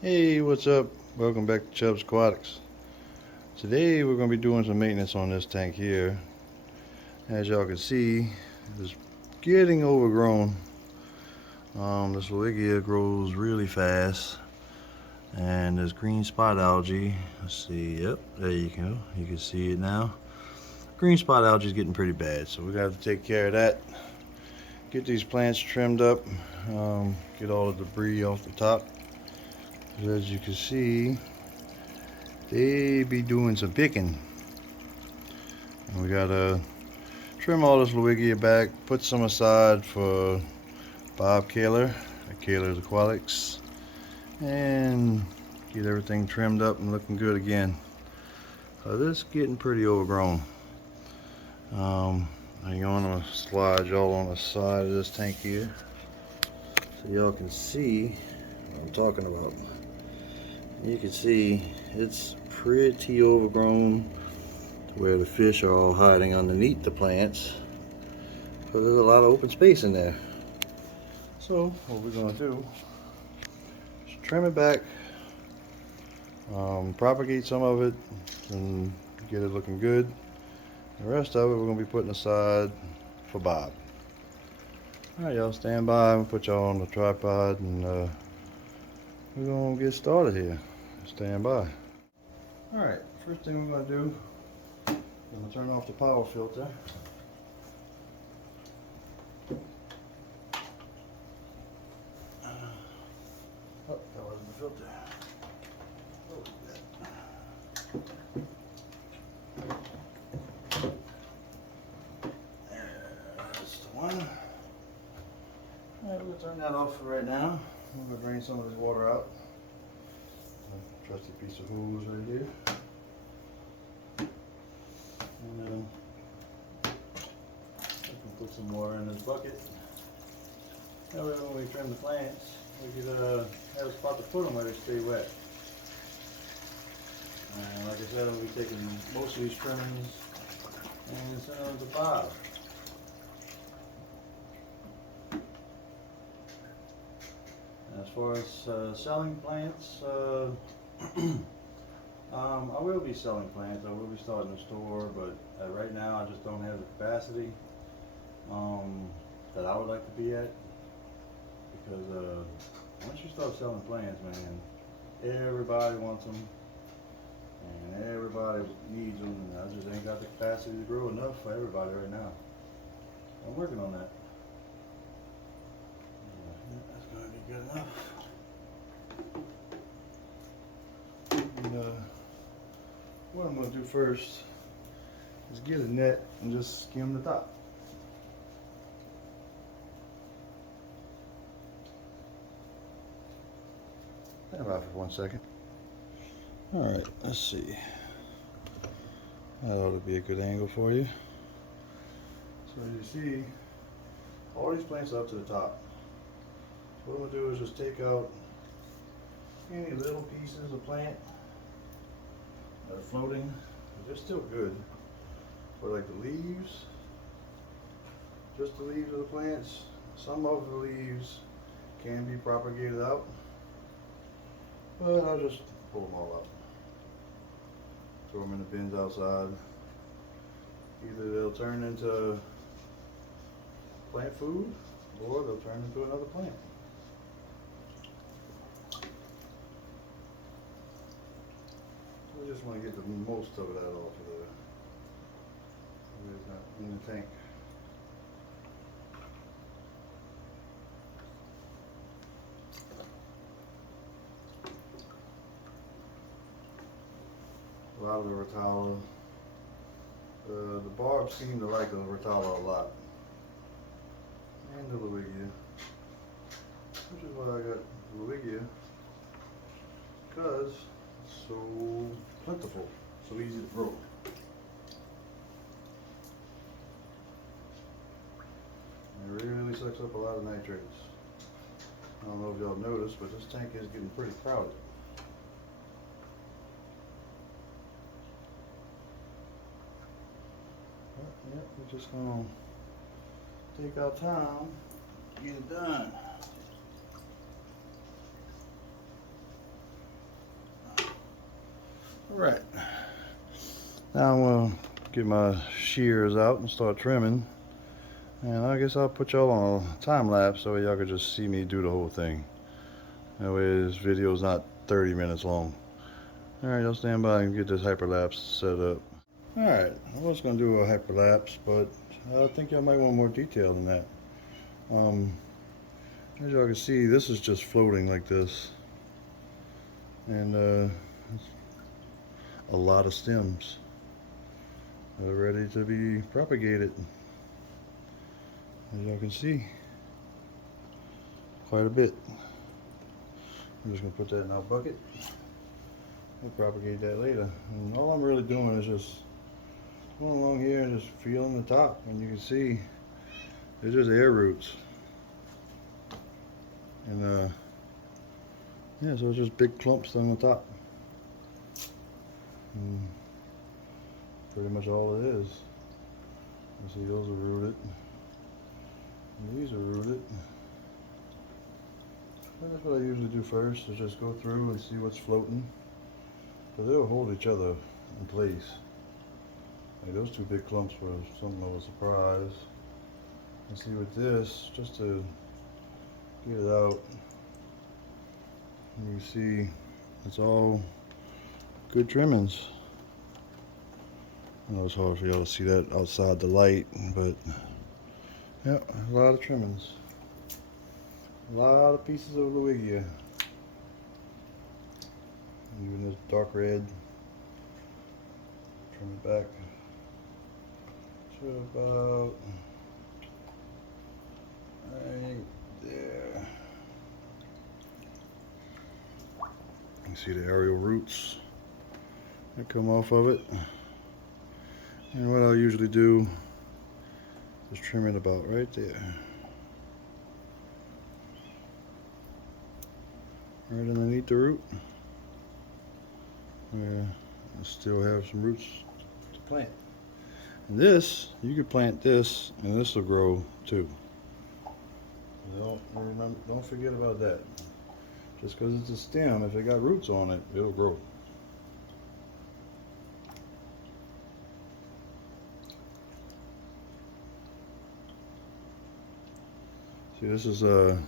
Hey, what's up? Welcome back to Chubz Aquatics. Today we're going to be doing some maintenance on this tank here. As y'all can see, it's getting overgrown. This Loigia grows really fast, and there's green spot algae. Let's see, yep, there you go. You can see it now. Green spot algae is getting pretty bad, so we're going to have to take care of that. Get these plants trimmed up, get all the debris off the top. As you can see, they be doing some picking. And we gotta trim all this Loigia back, put some aside for Bob Kaler at Kaler's Aquatics, and get everything trimmed up and looking good again. This is getting pretty overgrown. I'm gonna slide y'all on the side of this tank here so y'all can see what I'm talking about. You can see it's pretty overgrown where the fish are all hiding underneath the plants. So there's a lot of open space in there. So what we're going to do is trim it back, propagate some of it, and get it looking good. The rest of it we're going to be putting aside for Bob. Alright, y'all stand by. I'm going to put y'all on the tripod, and we're going to get started here. Stand by. Alright, first thing we're going to do, I'm going to turn off the power filter. Oh, that wasn't the filter. That's the one. Alright, we'll turn that off for right now. I'm going to drain some of this water out. Trusty piece of hose right here. And then I can put some water in this bucket. That way when we trim the plants, we could have a spot to put them where they stay wet. And like I said, I'll be taking most of these trimmings and sending them to Bob. As far as selling plants, I will be selling plants. I will be starting a store, but right now I just don't have the capacity that I would like to be at. Because once you start selling plants, man, everybody wants them, and everybody needs them, and I just ain't got the capacity to grow enough for everybody right now. I'm working on that. That's gonna be good enough. And, what I'm gonna do first is get a net and just skim the top. Stand by for 1 second. Alright, let's see. That ought to be a good angle for you. So as you see, all these plants are up to the top. So what I'm going to do is just take out any little pieces of plant that are floating. They're still good. But like the leaves, just the leaves of the plants, some of the leaves can be propagated out. But I'll just pull them all up. Throw them in the bins outside. Either they'll turn into plant food or they'll turn into another plant. We just want to get the most of that off of in the tank. A lot of the Rotala, the barbs seem to like the Rotala a lot, and the Loigia, which is why I got the Loigia, because it's so plentiful, so easy to grow. And it really sucks up a lot of nitrates. I don't know if y'all noticed, but this tank is getting pretty crowded. Yep, we're just gonna take our time, get it done. Alright, now I'm going to get my shears out and start trimming. And I guess I'll put y'all on a time lapse so y'all can just see me do the whole thing. That way this video's not 30 minutes long. Alright, y'all stand by and get this hyperlapse set up. Alright, I was going to do a hyperlapse, but I think y'all might want more detail than that. As y'all can see, this is just floating like this. And a lot of stems are ready to be propagated. As y'all can see, quite a bit. I'm just going to put that in our bucket and propagate that later. And all I'm really doing is just going along here and just feeling the top. And you can see they're just air roots. And yeah, so it's just big clumps on the top. And pretty much all it is. You see those are rooted. And these are rooted. And that's what I usually do first, is just go through and see what's floating. But they'll hold each other in place. Like those two big clumps were something of a surprise. And see with this, just to get it out, you see it's all good trimmings. I know it's hard for y'all to see that outside the light, but yeah, a lot of trimmings. A lot of pieces of Luigia. Even this dark red. Trim it back to about right there. You can see the aerial roots that come off of it. And what I'll usually do is trim it about right there. Right underneath the root. Where I still have some roots to plant. And this, you could plant this and this will grow too. Don't forget about that. Just because it's a stem, if it got roots on it, it'll grow. See, this is a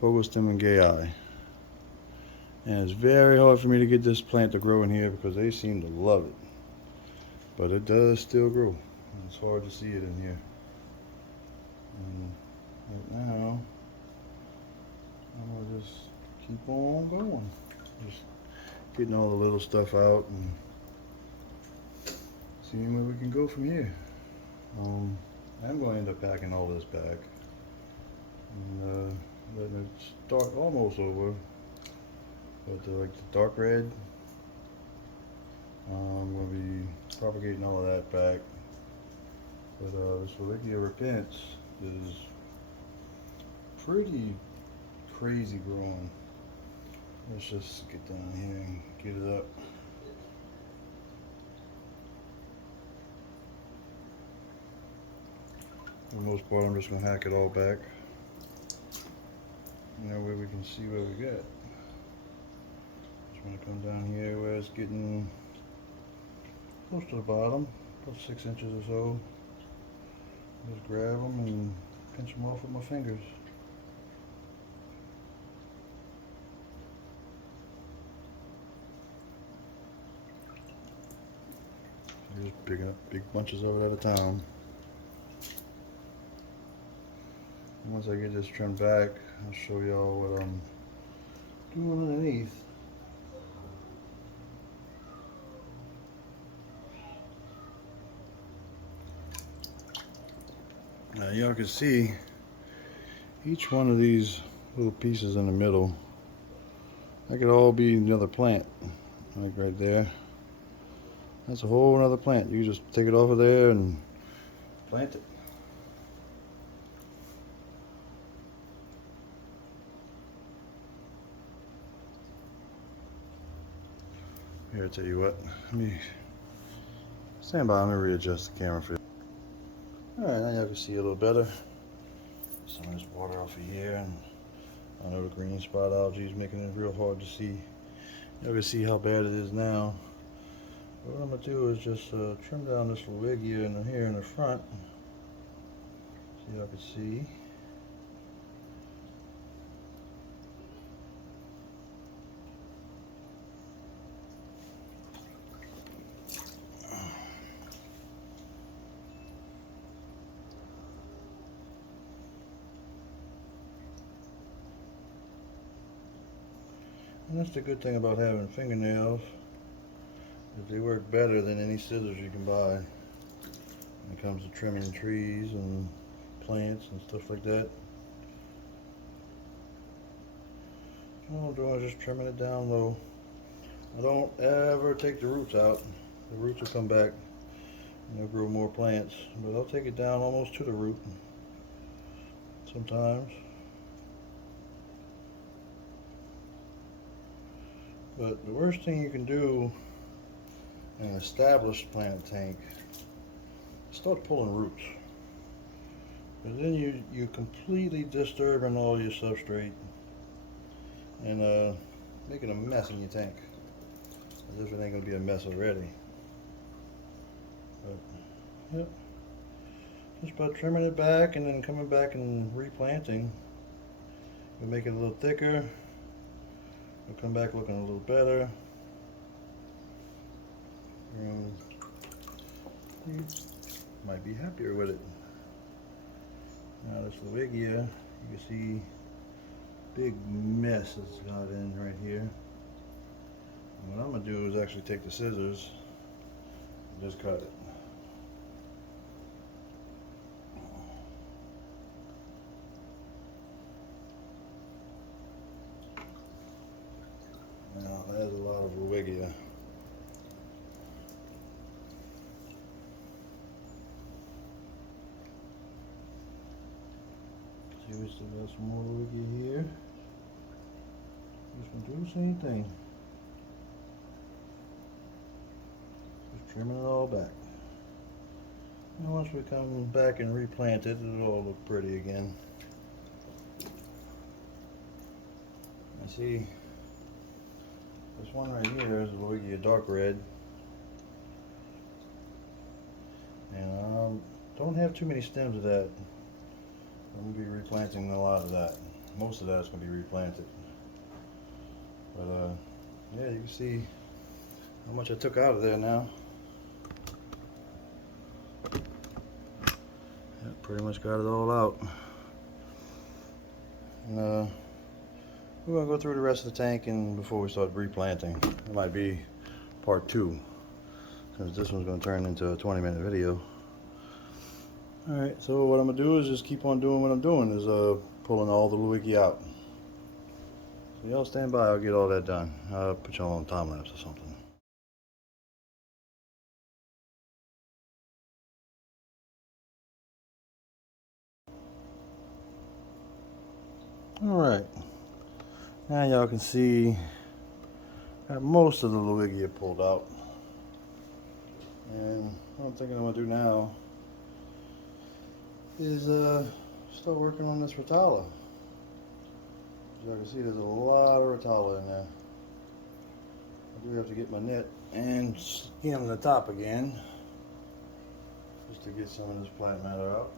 Pogostem Gayi. And it's very hard for me to get this plant to grow in here because they seem to love it. But it does still grow. It's hard to see it in here. And right now, I'm going to just keep on going. Just getting all the little stuff out and seeing where we can go from here. I'm going to end up packing all this back and letting it start almost over. But like the dark red, I'm going to be propagating all of that back. But this Luigia repentance is pretty crazy growing. Let's just get down here and get it up. For the most part, I'm just going to hack it all back. And that way we can see what we got. Just want to come down here where it's getting close to the bottom, about 6 inches or so. Just grab them and pinch them off with my fingers. Just picking up big bunches of it at a time. And once I get this trimmed back, I'll show y'all what I'm doing underneath. Now y'all can see each one of these little pieces in the middle. That could all be another plant, like right there. That's a whole another plant. You just take it off of there and plant it. Here, I tell you what. Let me stand by. I'm gonna readjust the camera for you. All right, now y'all can see a little better. Some of this water off of here, and I know the green spot algae is making it real hard to see You can see how bad it is now. But what I'm gonna do is just trim down this wig here in the front, so y'all can see. And that's the good thing about having fingernails, is they work better than any scissors you can buy when it comes to trimming trees and plants and stuff like that. All I'm doing is just trimming it down low. I don't ever take the roots out. The roots will come back and they'll grow more plants, but I'll take it down almost to the root sometimes. But the worst thing you can do in an established plant tank is start pulling roots. Because then you completely disturbing all your substrate and making a mess in your tank. As if it ain't gonna be a mess already. But, yep. Just by trimming it back and then coming back and replanting, you'll make it a little thicker. It'll come back looking a little better. You might be happier with it. Now this Lewigia, you can see big mess it's got in right here. And what I'm gonna do is actually take the scissors and just cut it. Now there's a lot of Lewigia. See, we still got some more Lewigia here. Just gonna do the same thing. Just trimming it all back. And once we come back and replant it, it'll all look pretty again. I see this one right here is a Lewigia dark red. And I don't have too many stems of that. I'm going to be replanting a lot of that. Most of that's going to be replanted. But yeah, you can see how much I took out of there now. Yeah, pretty much got it all out. And we're going to go through the rest of the tank and before we start replanting. It might be part 2, since this one's going to turn into a 20-minute video. Alright, so what I'm going to do is just keep on doing what I'm doing, is pulling all the Lewigia out. So y'all stand by, I'll get all that done. I'll put y'all on time lapse or something. Alright, now y'all can see got most of the Lewigia pulled out. And what I'm thinking I'm going to do now is start working on this Rotala. As you can see, there's a lot of Rotala in there. I do have to get my net and skim the top again, just to get some of this plant matter out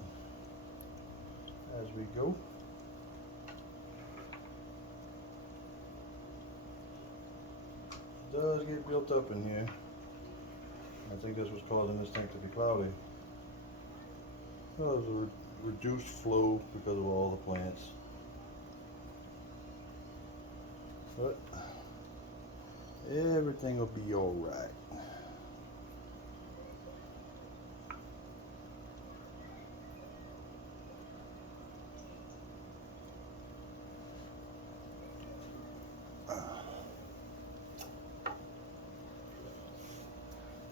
as we go. It does get built up in here. I think that's what's causing this tank to be cloudy. Well, there's a reduced flow because of all the plants. But everything will be alright.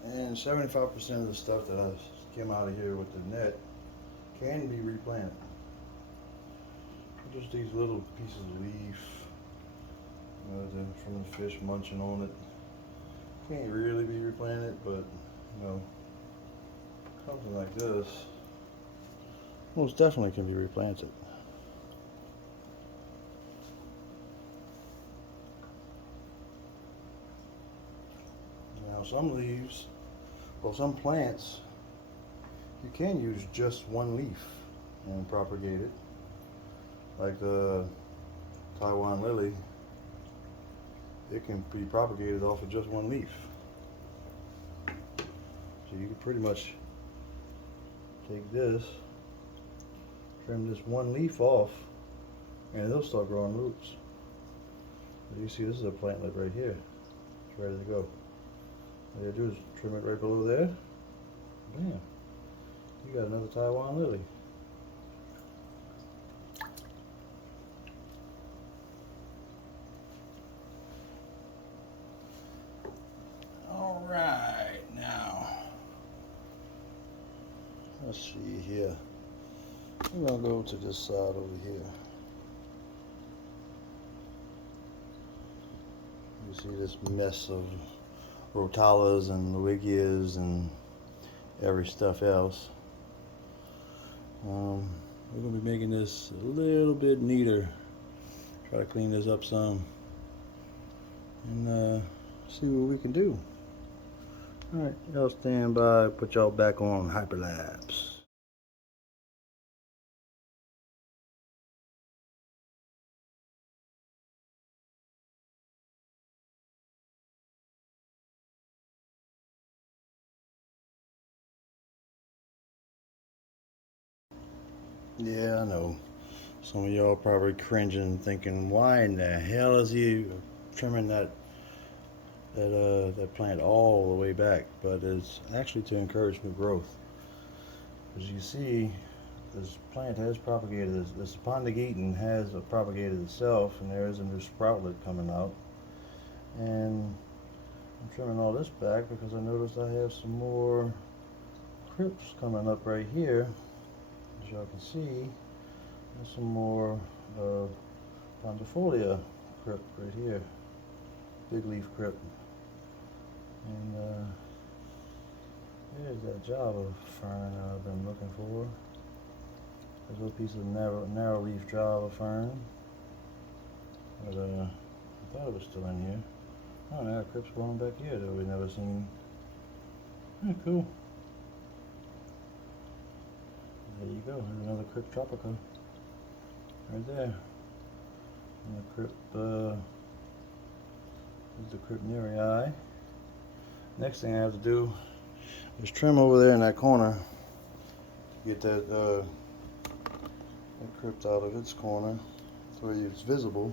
And 75% of the stuff that I skim out of here with the net can be replanted. Just these little pieces of leaf, from the fish munching on it. Can't really be replanted, but something like this most definitely can be replanted. Now some leaves, well, some plants, you can use just one leaf and propagate it. Like the Taiwan lily, it can be propagated off of just one leaf. So you can pretty much take this, trim this one leaf off, and it'll start growing roots. But you see, this is a plantlet right here. It's ready to go. All you do is trim it right below there. Bam. You got another Taiwan lily. All right, now let's see here. I'm gonna go to this side over here. You see this mess of rotalas and Luigias and every stuff else. We're gonna be making this a little bit neater. Try to clean this up some and see what we can do. All right, y'all stand by. Put y'all back on hyperlapse. Yeah, I know. Some of y'all probably cringing, thinking, "Why in the hell is he trimming that plant all the way back?" But it's actually to encourage new growth. As you see, this plant has propagated. This Pondigeton has propagated itself, and there is a new sproutlet coming out. And I'm trimming all this back because I noticed I have some more crypts coming up right here. As y'all can see, there's some more pondifolia crypt right here, big leaf crypt, and there's that Java fern that I've been looking for. There's a little piece of narrow leaf Java fern, but I thought it was still in here. Oh, now the crypt's growing back here that we've never seen. Oh, cool. There you go. There's another Crypt Tropica right there. And the Crypt, is the Cryptnerii. Next thing I have to do is trim over there in that corner. Get that Crypt out of its corner so it's visible.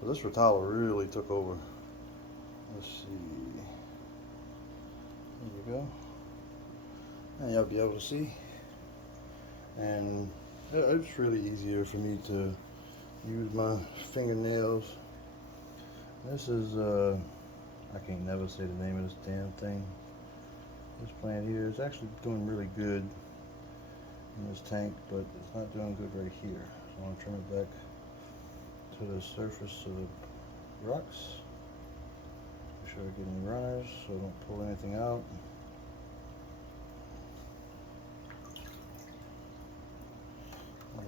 But this Rotala really took over. Let's see. There you go. And you'll be able to see. And it's really easier for me to use my fingernails. This is I can't never say the name of this damn thing. This plant here is actually doing really good in this tank, but it's not doing good right here. So I'm going to trim it back to the surface of the rocks. Make sure I get any runners so I don't pull anything out.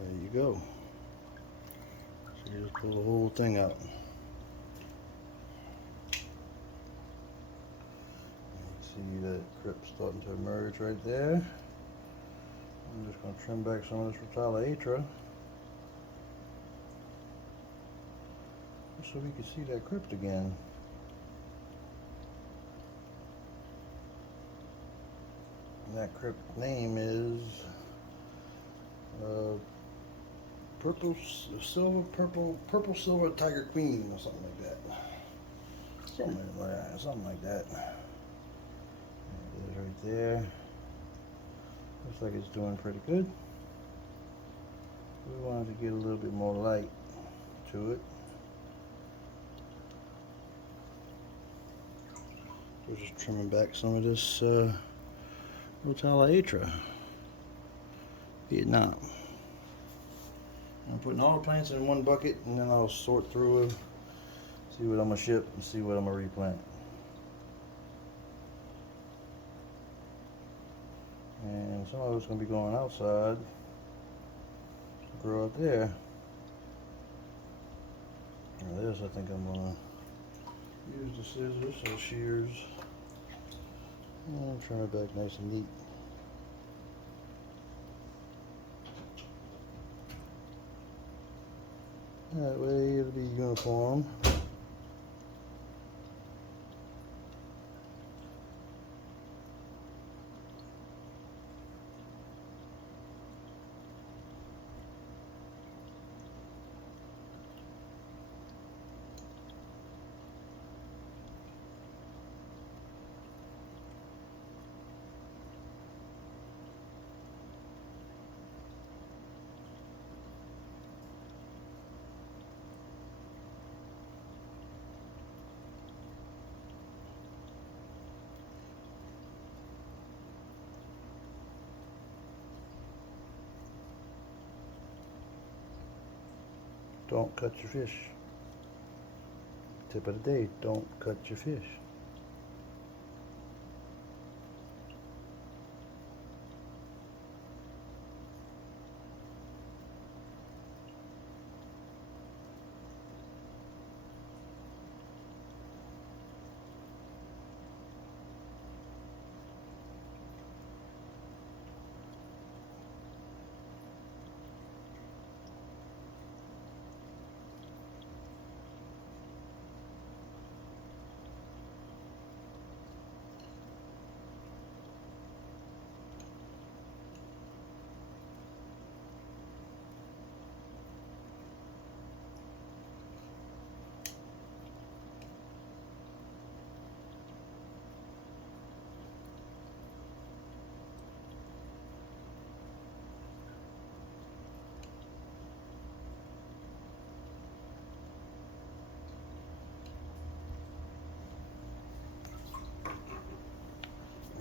There you go. So you just pull the whole thing out. See that crypt starting to emerge right there. I'm just going to trim back some of this Rotala atra so we can see that crypt again. And that crypt name is purple silver tiger queen or something like that. Something like that. It is right there. Looks like it's doing pretty good. We wanted to get a little bit more light to it. We're just trimming back some of this Rotala atra, Vietnam. I'm putting all the plants in one bucket, and then I'll sort through it, see what I'm gonna ship, and see what I'm gonna replant. And some of it's gonna be going outside, grow up there. And this, I think I'm gonna use the scissors or shears And trim it back nice and neat. That way it'll be uniform. Don't cut your fish. Tip of the day, don't cut your fish.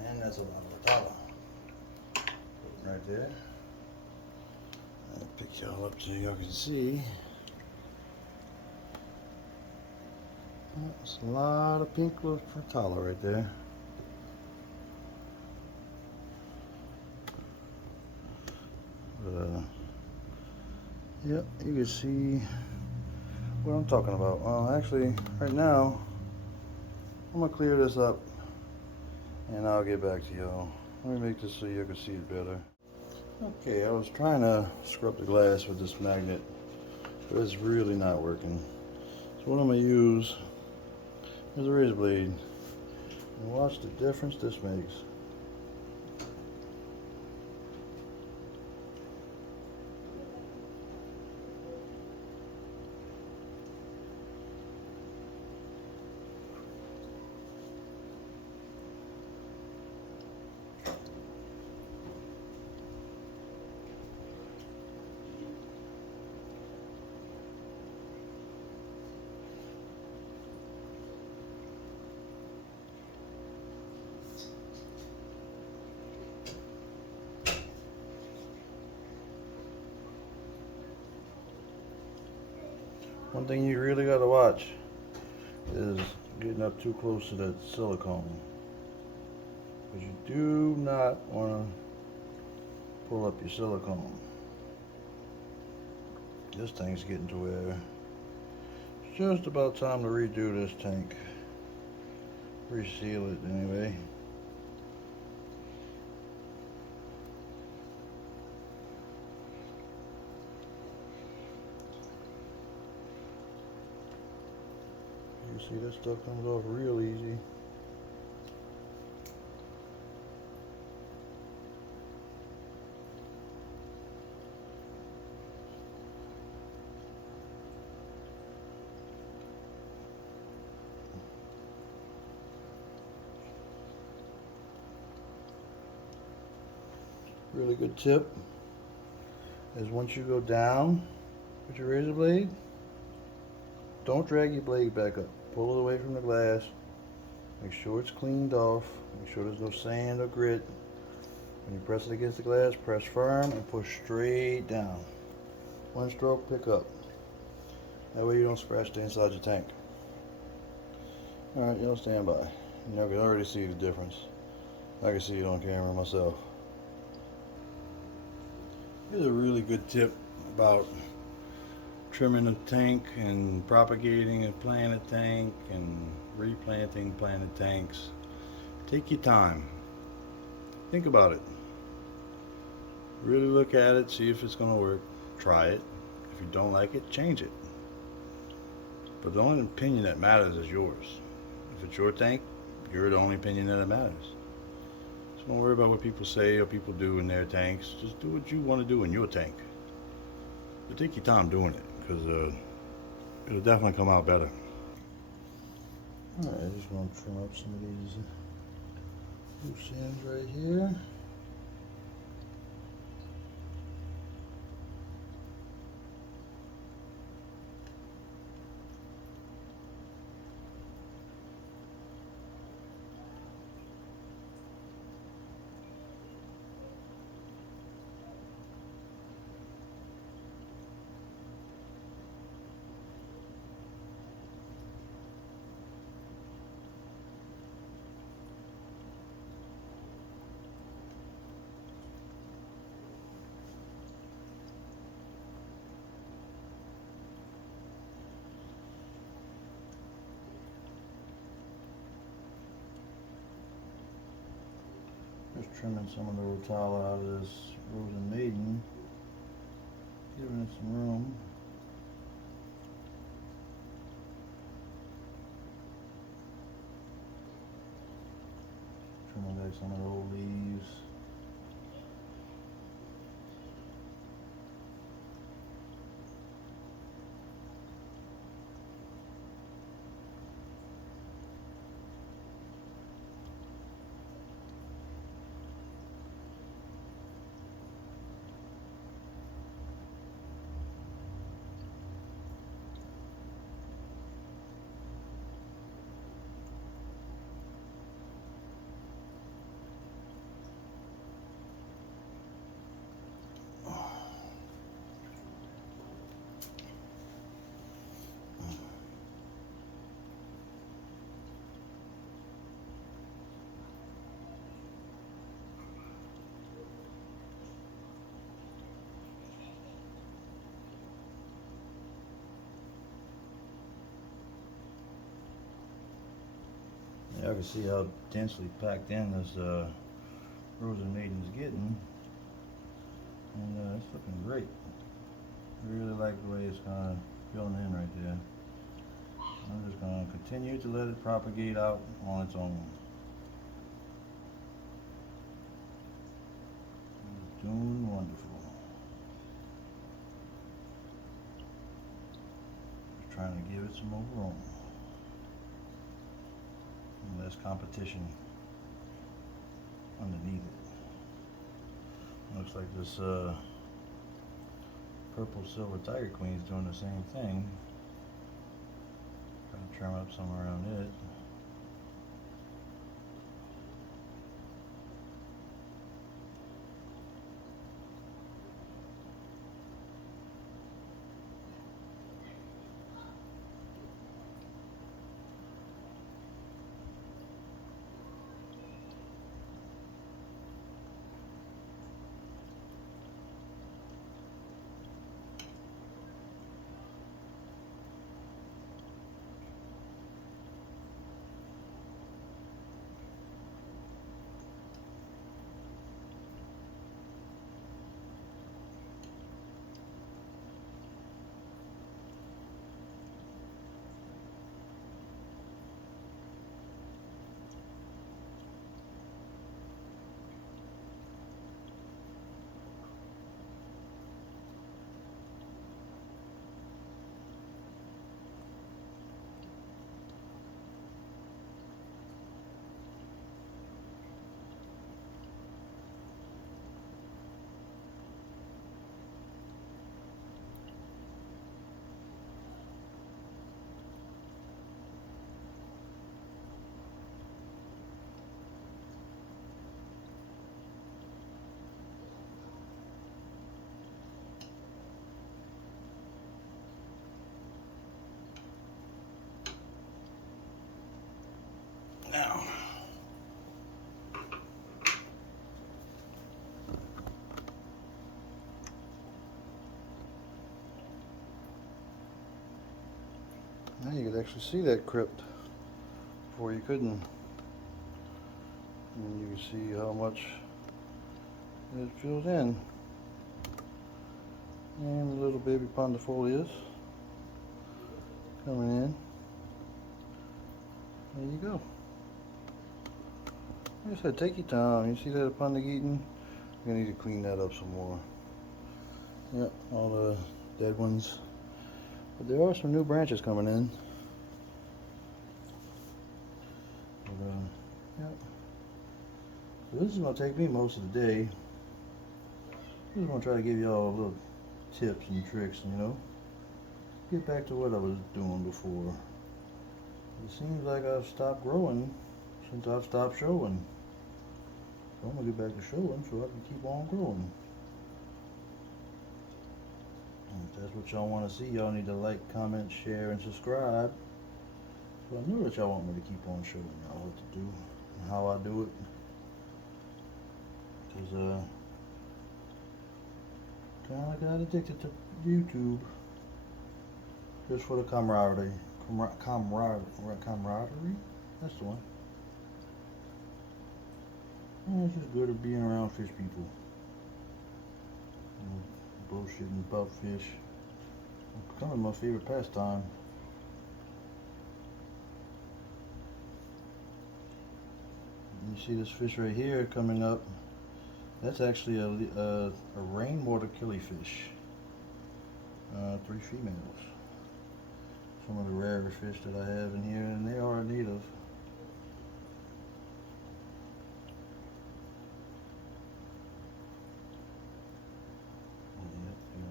And that's a lot of tala. Right there. I'll pick y'all up so y'all can see. That's a lot of pink tala right there. But, yep, you can see what I'm talking about. Actually, right now, I'm gonna clear this up and I'll get back to y'all. Let me make this so you can see it better. Okay, I was trying to scrub the glass with this magnet, but it's really not working. So what I'm gonna use is a razor blade. And watch the difference this makes. One thing you really got to watch is getting up too close to that silicone, because you do not want to pull up your silicone. This thing's getting to where it's just about time to redo this tank. Reseal it anyway. You see, this stuff comes off real easy. Really good tip is once you go down with your razor blade, don't drag your blade back up. Pull it away from the glass. Make sure it's cleaned off. Make sure there's no sand or grit. When you press it against the glass, press firm and push straight down. One stroke, pick up. That way you don't scratch the inside your tank. Alright, y'all stand by. Y'all can already see the difference. I can see it on camera myself. Here's a really good tip about trimming a tank and propagating a planted tank and replanting planted tanks. Take your time. Think about it. Really look at it, see if it's going to work. Try it. If you don't like it, change it. But the only opinion that matters is yours. If it's your tank, you're the only opinion that matters. So don't worry about what people say or people do in their tanks. Just do what you want to do in your tank. But take your time doing it because it'll definitely come out better. Alright, just going to trim up some of these loose ends right here. Just trimming some of the rotala out of this Rose and Maiden, giving it some room. Trimming back some of the old leaves. Y'all can see how densely packed in this Rose and Maiden's getting, and it's looking great. I really like the way it's kind of filling in right there. I'm just going to continue to let it propagate out on its own. It's doing wonderful. Just trying to give it some more room. And less competition underneath it. Looks like this purple silver tiger queen is doing the same thing. Trying to trim up some around it. Now, now you could actually see that crypt before you couldn't. And you can see how much it fills in. And little baby pondifolias coming in. There you go. Like I said, take your time. You see that pondigeton? You're gonna need to clean that up some more. Yep, all the dead ones. But there are some new branches coming in. But, yep. So this is gonna take me most of the day. I'm just gonna try to give y'all little tips and tricks, you know. Get back to what I was doing before. It seems like I've stopped growing since I've stopped showing. So I'm gonna get back to showing so I can keep on growing. And if that's what y'all want to see, y'all need to like, comment, share, and subscribe. So I know that y'all want me to keep on showing y'all what to do and how I do it. Because kind of got addicted to YouTube just for the camaraderie. Camaraderie? That's the one. And it's just good at being around fish people. Bullshitting about fish. It's kind of my favorite pastime. You see this fish right here coming up. That's actually a rainwater killifish. 3 females. Some of the rarer fish that I have in here, and they are native.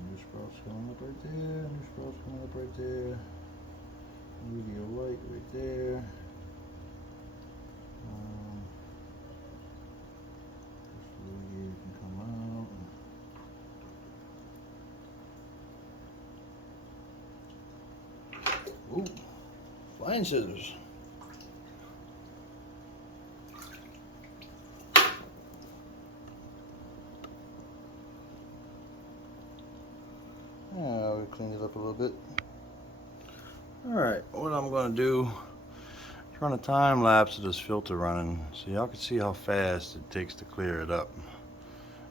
New sprouts coming up right there. New sprouts coming up right there. Media white right there. Ooh, flying scissors. I'll clean it up a little bit. Alright, what I'm going to do is run a time lapse of this filter running so y'all can see how fast it takes to clear it up.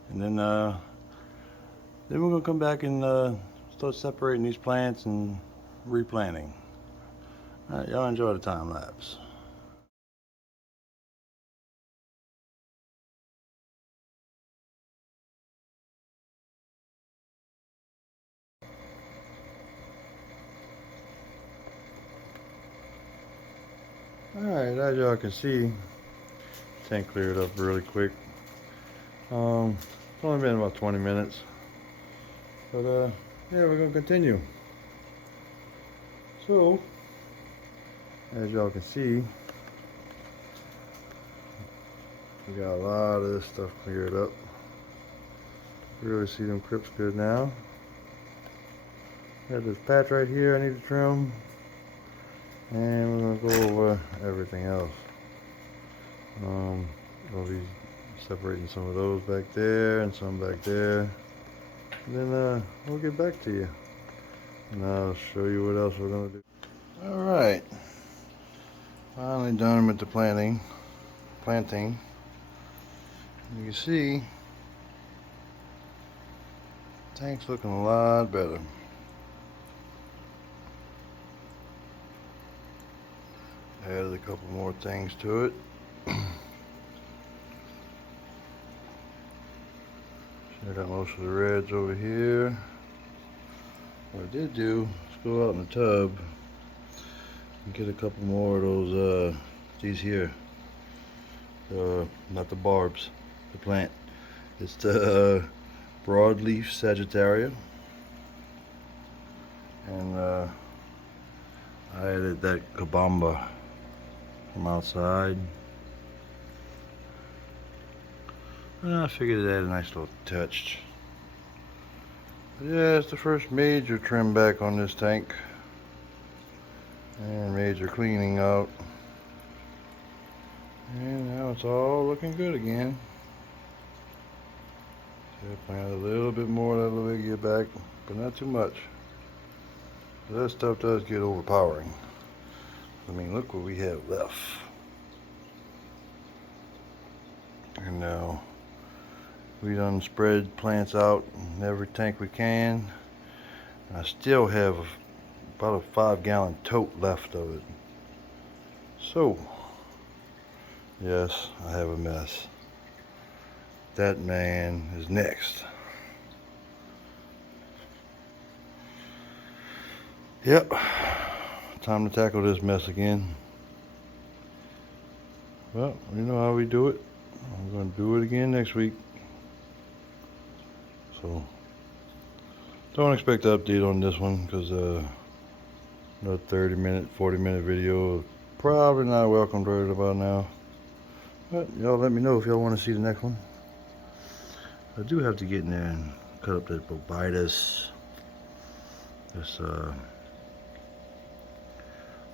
And then we're going to come back and start separating these plants and replanting. Alright, y'all enjoy the time lapse. Alright, as y'all can see, tank cleared up really quick. It's only been about 20 minutes. But yeah, we're gonna continue. So, as y'all can see, we got a lot of this stuff cleared up. You really see them crypts good now. Got this patch right here I need to trim. And we're gonna go over everything else. I'll be separating some of those back there and some back there. And then we'll get back to you. And I'll show you what else we're gonna do. Alright. Finally done with the planting. You can see tank's looking a lot better. Added a couple more things to it. I got most of the reds over here. What I did do is go out in the tub and get a couple more of those, these here. Not the barbs, the plant. It's the broadleaf Sagittaria. And I added that Kabamba from outside. And I figured it had a nice little touch. But yeah, it's the first major trim back on this tank. And major cleaning out. And now it's all looking good again. So I planted a little bit more of that Lovigia back, but not too much. That stuff does get overpowering. I mean, look what we have left. And now We done spread plants out in every tank we can. I still have about a 5-gallon tote left of it. So, yes, I have a mess. That man is next. Yep, time to tackle this mess again. Well, you know how we do it. I'm going to do it again next week. So, don't expect to update on this one because another 30-minute, 40-minute video probably not welcomed right about now. But y'all let me know if y'all want to see the next one. I do have to get in there and cut up that bobitus, this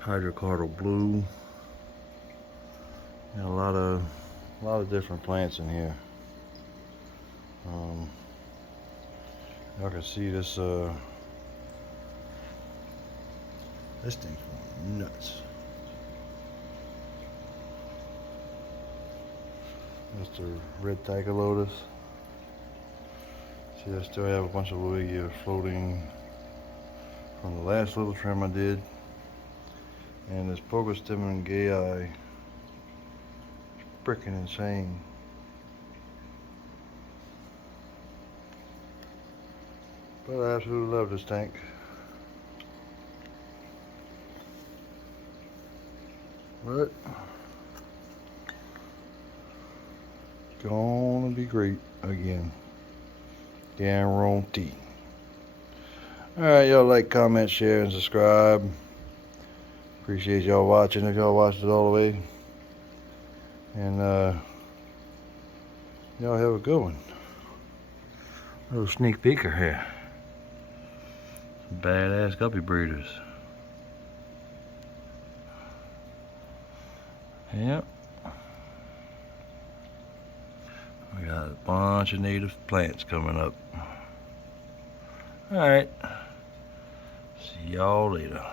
hydrocardal blue, and a lot of different plants in here. Y'all can see this this thing's going nuts. That's the red tiger lotus. See, I still have a bunch of loelia floating from the last little trim I did. And this Pogostemon gayi is freaking insane. But I absolutely love this tank. But gonna be great again. Guarantee. Alright, y'all like, comment, share, and subscribe. Appreciate y'all watching if y'all watched it all the way. And y'all have a good one. Little sneak peeker here. Badass guppy breeders. Yep. We got a bunch of native plants coming up. Alright. See y'all later.